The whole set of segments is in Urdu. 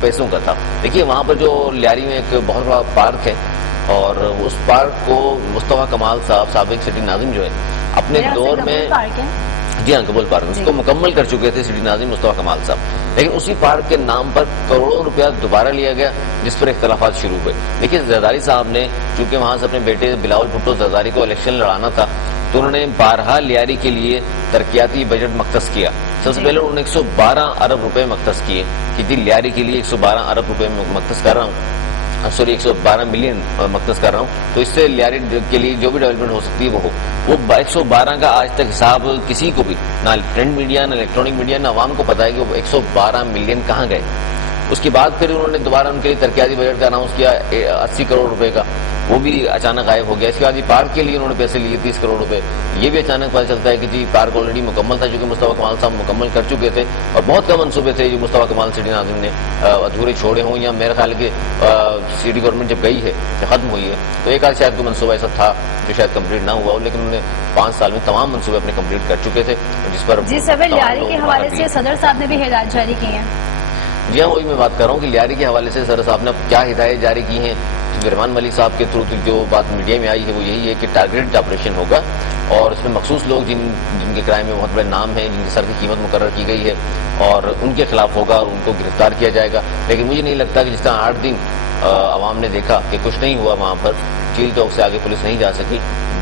پیسوں کا تھا. دیکھیے وہاں پر جو لیاری میں ایک بہت بڑا پارک ہے اور اس پارک کو مصطفیٰ کمال صاحب سابق سٹی ناظم جو ہے اپنے دور میں جی ہاں قبول پارک اس کو مکمل کر چکے تھے سٹی ناظم مصطفیٰ کمال صاحب. لیکن اسی پارک کے نام پر کروڑوں روپیہ دوبارہ لیا گیا جس پر اختلافات شروع ہوئے. دیکھیے زرداری صاحب نے چونکہ وہاں سے اپنے بیٹے بلاول بھٹو زرداری کو الیکشن لڑانا تھا تو انہوں نے بارہا لیاری کے لیے ترقیاتی بجٹ مختص کیا. سب سے پہلے انہوں نے 112 ارب روپے مختص کیے کہ جی لیاری کے لیے 112 ارب روپے مختص کر رہا ہوں 112 ملین مختص کر رہا ہوں تو اس سے لیاری کے لیے جو بھی ڈیولپمنٹ ہو سکتی ہے وہ ہو. وہ 112 کا آج تک حساب کسی کو بھی نہ پرنٹ میڈیا نہ الیکٹرانک میڈیا نہ عوام کو پتا ہے کہ وہ 112 ملین کہاں گئے. اس کے بعد پھر انہوں نے دوبارہ ان کے لیے ترقیاتی بجٹ کا اناؤنس کیا 80 کروڑ روپے کا, وہ بھی اچانک غائب ہو گیا. اس کے بعد یہ پارک کے لیے انہوں نے پیسے لیے 30 کروڑ روپے, یہ بھی اچانک پتہ چلتا ہے کہ جی پارک آلریڈی مکمل تھا چونکہ مصطفیٰ کمال صاحب مکمل کر چکے تھے اور بہت کم منصوبے تھے جو مصطفیٰ کمال سٹی ناظم نے ادھورے چھوڑے ہوں یا میرے خیال کے سٹی گورنمنٹ جب گئی ہے ختم ہوئی ہے تو ایک آدھ شاید کوئی منصوبہ ایسا تھا جو شاید کمپلیٹ نہ ہوا ہو, لیکن انہوں نے 5 سال میں تمام منصوبے اپنے کمپلیٹ کر چکے تھے جس پر جی سر لیاری کے حوالے سے صدر صاحب نے بھی ہدایت جاری کی ہیں. جی ہاں وہی میں بات کر رہا ہوں کہ لیاری کے حوالے سے صدر صاحب نے کیا ہدایت جاری کی ہیں. رحمان ملک صاحب کے تھرو جو بات میڈیا میں آئی ہے وہ یہی ہے کہ ٹارگیٹڈ آپریشن ہوگا اور اس میں مخصوص لوگ جن کے کرائم میں بہت بڑے نام ہیں جن کی سر کی قیمت مقرر کی گئی ہے اور ان کے خلاف ہوگا اور ان کو گرفتار کیا جائے گا. لیکن مجھے نہیں لگتا کہ جس طرح 8 دن عوام نے دیکھا کہ کچھ نہیں ہوا وہاں پر چیل چوک سے آگے پولیس نہیں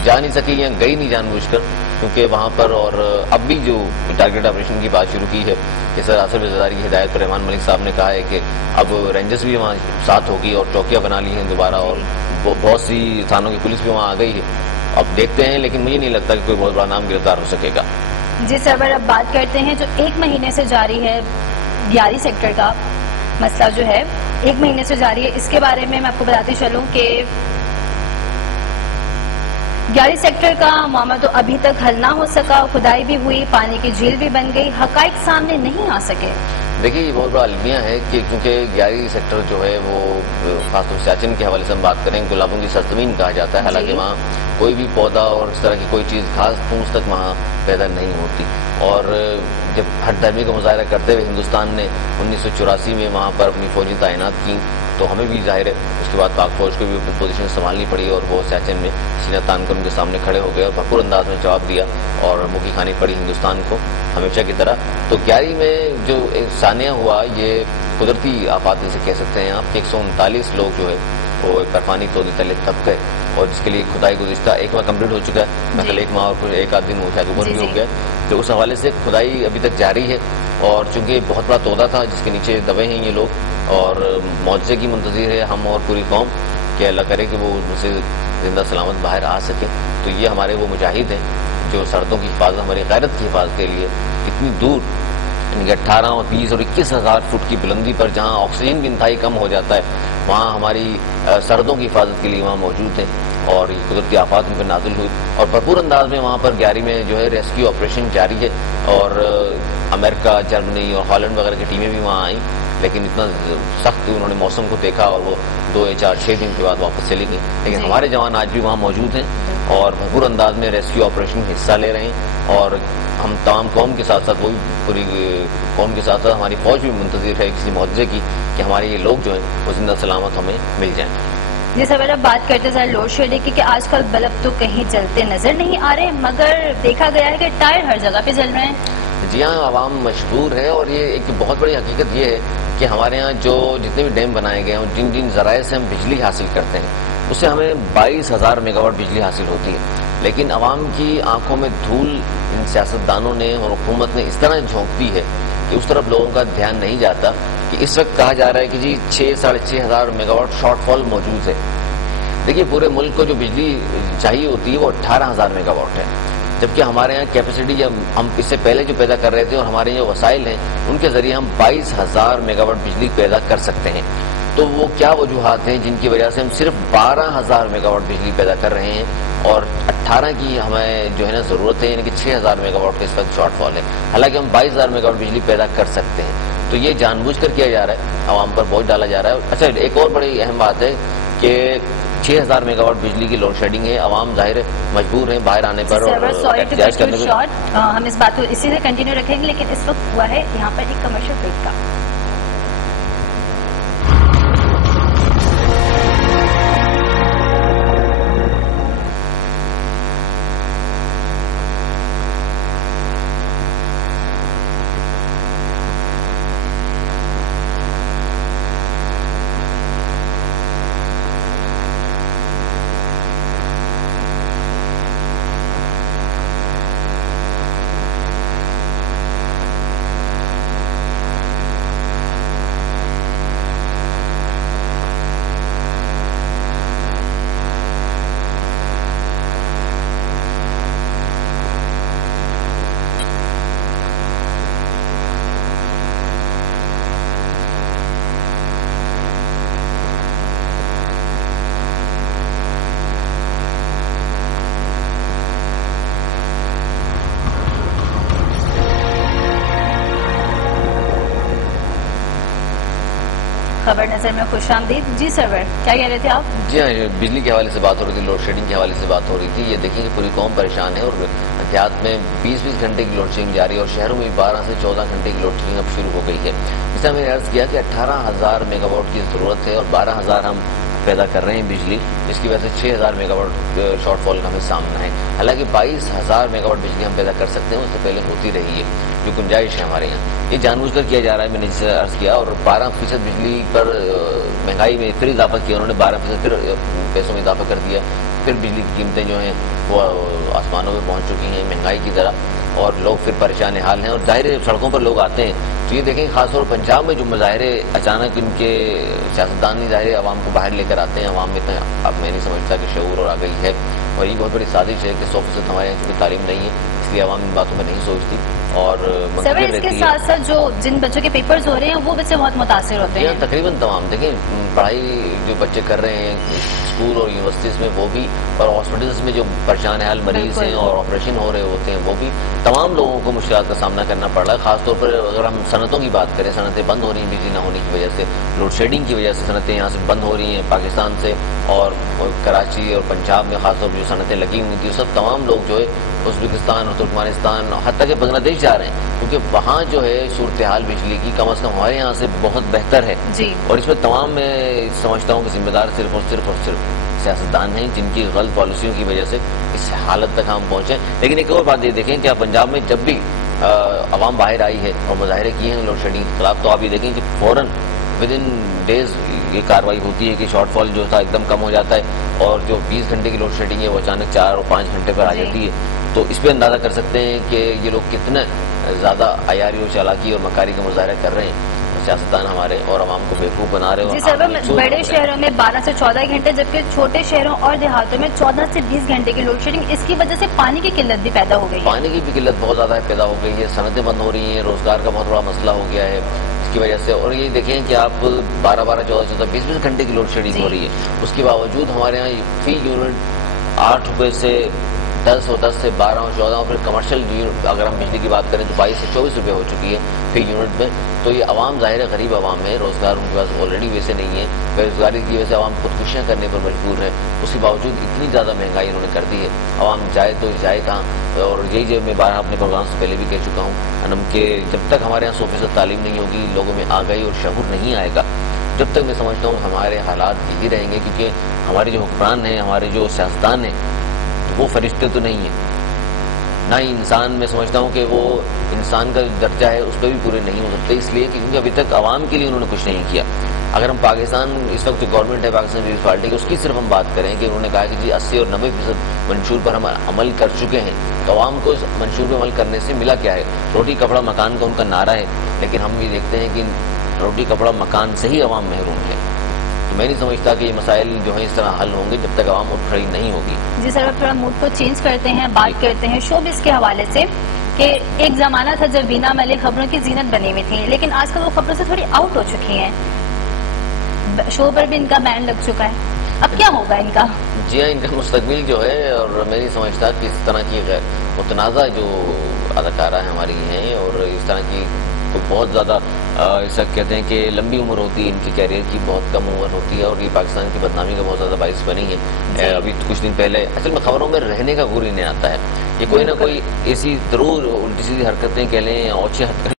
جا نہیں سکی یا گئی نہیں جان بوجھ کر کیونکہ وہاں پر اور اب بھی جو ٹارگیٹ آپریشن کی بات شروع کی ہے کہ سر آصف زرداری کی ہدایت پر رحمان ملک صاحب نے کہا ہے کہ اب رینجرز بھی وہاں ساتھ ہوگی اور چوکیاں بنا لی ہیں دوبارہ اور بہت سی تھانوں کی پولیس بھی وہاں آ گئی ہے. اب دیکھتے ہیں لیکن مجھے نہیں لگتا کہ کوئی بہت بڑا نام گرفتار ہو سکے گا. جی سر اب بات کرتے ہیں جو 1 مہینے سے جاری ہے لیاری سیکٹر کا مسئلہ جو ہے 1 مہینے سے جاری ہے, اس کے بارے میں آپ کو بتاتی چلوں کہ لیاری سیکٹر کا معاملہ تو ابھی تک حل نہ ہو سکا, کھدائی بھی ہوئی, پانی کی جھیل بھی بن گئی, حقائق سامنے نہیں آ سکے. دیکھیے یہ بہت بڑا المیہ ہے کہ کیونکہ لیاری سیکٹر جو ہے وہ خاص طور سے سیاچن کے حوالے سے ہم بات کریں گلابوں کی سرزمین کہا جاتا ہے, حالانکہ وہاں کوئی بھی پودا اور اس طرح کی کوئی چیز خاص پونچھ تک وہاں پیدا نہیں ہوتی. اور جب ہٹ دھرمی کا مظاہرہ کرتے ہوئے ہندوستان نے 1984 میں وہاں پر اپنی فوجی تعینات کی تو ہمیں بھی ظاہر ہے اس کے بعد پاک فوج کو بھی اپنی پوزیشن سنبھالنی پڑی اور وہ سیاچن میں سینہ تان کر ان کے سامنے کھڑے ہو گئے اور بھرپور انداز میں جواب دیا اور مکھی کھانی پڑی ہندوستان کو ہمیشہ کی طرح. تو لیاری میں جو ثانیہ ہوا یہ قدرتی آفات جسے کہہ سکتے ہیں آپ کہ 139 لوگ جو ہے وہ برفانی تودے تلے دب گئے اور جس کے لیے کھدائی گزشتہ 1 ماہ کمپلیٹ ہو چکا ہے, مثلا 1 ماہ اور پھر 1 آدھ دن وہ شاید اوپر بھی ہو گیا. تو اس حوالے سے کھدائی ابھی تک جاری ہے اور چونکہ بہت بڑا تودا تھا جس کے نیچے دبے ہیں یہ لوگ اور معجزے کی منتظر ہے ہم اور پوری قوم کہ اللہ کرے کہ وہ ان سے زندہ سلامت باہر آ سکے. تو یہ ہمارے وہ مجاہد ہیں جو سڑکوں کی حفاظت ہماری غیرت کی حفاظت کے لیے اتنی دور 18 اور 20 اور 21 ہزار فٹ کی بلندی پر جہاں آکسیجن بھی انتہائی کم ہو جاتا ہے وہاں ہماری سرحدوں کی حفاظت کے لیے وہاں موجود ہیں اور یہ قدرتی آفات ان پر نازل ہوئی اور بھرپور انداز میں وہاں پر لیاری میں جو ہے ریسکیو آپریشن جاری ہے اور امریکہ جرمنی اور ہالینڈ وغیرہ کی ٹیمیں بھی وہاں آئیں لیکن اتنا سخت انہوں نے موسم کو دیکھا اور وہ 2 یا 4 6 دن کے بعد واپس چلی گئی. لیکن ہمارے جوان آج بھی وہاں موجود ہیں اور بھرپور انداز میں ریسکیو آپریشن میں حصہ لے رہے ہیں اور ہم تمام قوم کے ساتھ ساتھ وہی پوری قوم کے ساتھ ساتھ ہماری فوج بھی منتظر ہے کسی معجزے کی کہ ہمارے یہ لوگ جو ہیں وہ زندہ سلامت ہمیں مل جائیں. جی سر اب بات کرتے ہیں لوڈ شیڈنگ کی کہ آج کل بلب تو کہیں جلتے نظر نہیں آ رہے مگر دیکھا گیا ہے کہ ٹائر ہر جگہ پہ جل رہے ہیں. جی ہاں عوام مشہور ہے اور یہ ایک بہت بڑی حقیقت یہ ہے کہ ہمارے ہاں جو جتنے بھی ڈیم بنائے گئے ہیں جن جن ذرائع سے ہم بجلی حاصل کرتے ہیں اس سے ہمیں 22,000 میگا واٹ بجلی حاصل ہوتی ہے. لیکن عوام کی آنکھوں میں دھول ان سیاستدانوں نے اور حکومت نے اس طرح جھونکتی ہے کہ اس طرف لوگوں کا دھیان نہیں جاتا کہ اس وقت کہا جا رہا ہے کہ جی 6-6.5 ہزار میگا واٹ شارٹ فال موجود ہے. دیکھیے پورے ملک کو جو بجلی چاہیے ہوتی ہے وہ 18,000 میگا واٹ ہے جبکہ ہمارے یہاں کیپیسٹی جب ہم اس سے پہلے جو پیدا کر رہے تھے اور ہمارے جو وسائل ہیں ان کے ذریعے ہم 22,000 میگا واٹ بجلی پیدا کر سکتے ہیں. تو وہ کیا وجوہات ہیں جن کی وجہ سے ہم صرف 12,000 میگا واٹ بجلی پیدا کر رہے ہیں اور 18 کی ہمیں جو ہے نا ضرورت ہے یعنی کہ 6,000 میگا واٹ کا اس وقت شارٹ فال ہے حالانکہ ہم 22,000 میگا واٹ بجلی پیدا کر سکتے ہیں. تو یہ جان بوجھ کر کیا جا رہا ہے عوام پر بوجھ ڈالا جا رہا ہے. اچھا ایک اور بڑی اہم بات ہے کہ 6,000 میگا واٹ بجلی کی لوڈ شیڈنگ ہے عوام ظاہر مجبور ہیں باہر آنے پر احتجاج کرنے پر. ہم اس بات کو اسی سے کنٹینیو رکھیں گے لیکن اس وقت ہوا ہے یہاں پر ایک کمرشل بریک کا. خبر نظر میں خوش آمدید. جی سرور کیا کہہ رہے تھے آپ؟ جی ہاں، بجلی کے حوالے سے بات ہو رہی تھی، لوڈ شیڈنگ کے حوالے سے بات ہو رہی تھی. یہ دیکھیں کہ پوری قوم پریشان ہے اور دیہات میں 20-20 گھنٹے کی لوڈ شیڈنگ جاری ہے اور شہروں میں 12 سے 14 گھنٹے کی لوڈ شیڈنگ اب شروع ہو گئی ہے. جس طرح میں نے عرض کیا کہ 18,000 میگا واٹ کی ضرورت ہے اور 12,000 ہم پیدا کر رہے ہیں بجلی، جس کی وجہ سے 6,000 میگا واٹ شارٹ فال کا ہمیں سامنا ہے. حالانکہ 22,000 میگا واٹ بجلی ہم پیدا کر سکتے ہیں، اس سے پہلے ہوتی رہی ہے، جو گنجائش ہے ہمارے یہاں. یہ جان بوجھ کر کیا جا رہا ہے، میں نے جسے عرض کیا. اور 12% بجلی پر مہنگائی میں پھر اضافہ کیا انہوں نے، 12% پھر پیسوں میں اضافہ کر دیا. پھر بجلی کی قیمتیں جو ہیں وہ آسمانوں میں پہنچ چکی ہیں مہنگائی کی طرح، اور لوگ پھر پریشان حال ہیں. اور ظاہر سڑکوں پر لوگ آتے ہیں تو یہ دیکھیں خاص طور پر پنجاب میں جو مظاہرے اچانک ان کے سیاستدان نہیں ظاہر عوام کو باہر لے کر آتے ہیں، عوام میں اب میں نہیں سمجھتا کہ شعور اور آ گئی ہے. اور یہ بہت بڑی سازش ہے کہ 100% ہمارے یہاں کی تعلیم نہیں ہے، اس لیے عوام ان باتوں میں نہیں سوچتی اور سر اس کے ساتھ ساتھ جو جن بچوں کے پیپرز ہو رہے ہیں وہ بچے بہت متاثر ہوتے ہیں. تقریباً تمام دیکھیں پڑھائی جو بچے کر رہے ہیں اسکول اور یونیورسٹیز میں وہ بھی، اور ہاسپٹلس میں جو پریشان حال مریض ہیں اور آپریشن ہو رہے ہوتے ہیں وہ بھی، تمام لوگوں کو مشکلات کا سامنا کرنا پڑ رہا ہے. خاص طور پر اگر ہم صنعتوں کی بات کریں، صنعتیں بند ہو رہی ہیں بجلی نہ ہونے کی وجہ سے، لوڈ شیڈنگ کی وجہ سے صنعتیں یہاں سے بند ہو رہی ہیں پاکستان سے، اور کراچی اور پنجاب میں خاص طور پر جو صنعتیں لگی ہوئی تھیں سب تمام لوگ جو ہے ازبکستان اور ترکمانستان حتیٰ کہ بنگلہ دیش جا رہے ہیں، کیونکہ وہاں جو ہے صورتحال بجلی کی کم از کم ہمارے یہاں سے بہت بہتر ہے. جی. اور اس میں تمام میں سمجھتا ہوں کہ ذمہ دار صرف اور صرف سیاستدان ہیں، جن کی غلط پالیسیوں کی وجہ سے اس حالت تک ہم پہنچے. لیکن ایک اور بات یہ دیکھیں کہ پنجاب میں جب بھی عوام باہر آئی ہے اور مظاہرے کیے ہیں لوڈ شیڈنگ کے خلاف، تو آپ یہ دیکھیں کہ فوراً ود ان ڈیز یہ کاروائی ہوتی ہے کہ شارٹ فال جو تھا ایک دم کم ہو جاتا ہے، اور جو 20 گھنٹے کی لوڈ شیڈنگ ہے وہ اچانک 4 اور 5 گھنٹے پر آ جاتی ہے. تو اس پہ اندازہ کر سکتے ہیں کہ یہ لوگ کتنے زیادہ عیاری و چالاکی اور مکاری کا مظاہرہ کر رہے ہیں سیاستدان ہمارے، اور عوام کو بیوقوف بنا رہے ہیں. جی سر، بڑے شہروں میں 12 سے 14 گھنٹے، جبکہ چھوٹے شہروں اور دیہاتوں میں 14 سے 20 گھنٹے کی لوڈ شیڈنگ. اس کی وجہ سے پانی کی قلت بھی پیدا ہو گئی ہے. پانی کی بھی قلت بہت زیادہ پیدا ہو گئی ہے، صنعتیں بند ہو رہی ہیں، روزگار کا بہت بڑا مسئلہ ہو گیا ہے اس کی وجہ سے. اور یہ دیکھیں کہ آپ 12-12, 14-14, 20-20 گھنٹے کی لوڈ شیڈنگ ہو رہی ہے. اس کے باوجود ہمارے یہاں فی یونٹ 8 روپے سے 10 اور 10 سے 12 اور 14، اور پھر کمرشل اگر ہم بجلی کی بات کریں تو 22 سے 24 روپے ہو چکی ہے فی یونٹ میں. تو یہ عوام ظاہر ہے غریب عوام ہے، روزگار ان کے پاس آلریڈی ویسے نہیں ہے، بے روزگاری کی وجہ سے عوام خودکشیاں کرنے پر مجبور ہے. اس کے باوجود اتنی زیادہ مہنگائی انہوں نے کر دی ہے، عوام جائے تو جائے کہاں. اور یہی جو میں بارہ اپنے پروگرام سے پہلے بھی کہہ چکا ہوں انم کہ جب تک ہمارے یہاں 100% تعلیم نہیں ہوگی، لوگوں میں آگاہی اور شعور نہیں آئے گا، جب تک میں سمجھتا ہوں ہمارے حالات یہی رہیں گے. کیونکہ ہمارے جو حکمران ہیں، ہمارے جو سیاستدان ہیں، وہ فرشتے تو نہیں ہیں، نہ ہی انسان. میں سمجھتا ہوں کہ وہ انسان کا جو درجہ ہے اس پہ بھی پورے نہیں ہو سکتے، اس لیے کیونکہ ابھی تک عوام کے لیے انہوں نے کچھ نہیں کیا. اگر ہم پاکستان اس وقت جو گورنمنٹ ہے پاکستان پیپلز پارٹی کی، اس کی صرف ہم بات کریں کہ انہوں نے کہا کہ جی 80 اور 90% منشور پر ہم عمل کر چکے ہیں، تو عوام کو اس منشور پہ عمل کرنے سے ملا کیا ہے؟ روٹی کپڑا مکان کا ان کا نعرہ ہے، لیکن ہم یہ دیکھتے ہیں کہ روٹی کپڑا مکان سے ہی عوام محروم ہے. تو میں نہیں سمجھتا کہ یہ مسائل جو ہیں اس طرح حل ہوں گے جب تک عوام اٹھ کھڑی نہیں ہوگی. جی سر، اب تھوڑا موڈ کو چینج کرتے ہیں، بات کرتے ہیں شوبز کے حوالے سے کہ ایک زمانہ تھا جب وینا ملک خبروں کی زینت بنی ہوئی تھی، لیکن آج کل وہ خبروں سے تھوڑی آؤٹ ہو چکی ہیں، شو پر بھی ان کا بین لگ چکا ہے. اب کیا ہوگا ان کا؟ جی ہاں، ان کا مستقبل جو ہے، اور میں نہیں سمجھتا کہ اس طرح کی غیر متنازع جو اداکارہ ہماری ہیں اور اس طرح کی بہت زیادہ ایسا کہتے ہیں کہ لمبی عمر ہوتی ہے ان کی، کیریئر کی بہت کم عمر ہوتی ہے، اور یہ پاکستان کی بدنامی کا بہت زیادہ باعث بنی ہے. ابھی کچھ دن پہلے اصل میں خبروں میں رہنے کا غور ہی نہیں آتا ہے. یہ کوئی نہ کوئی ایسی ضرور الٹی سیدھی حرکتیں کہہ لیں، اوچھی حرکتیں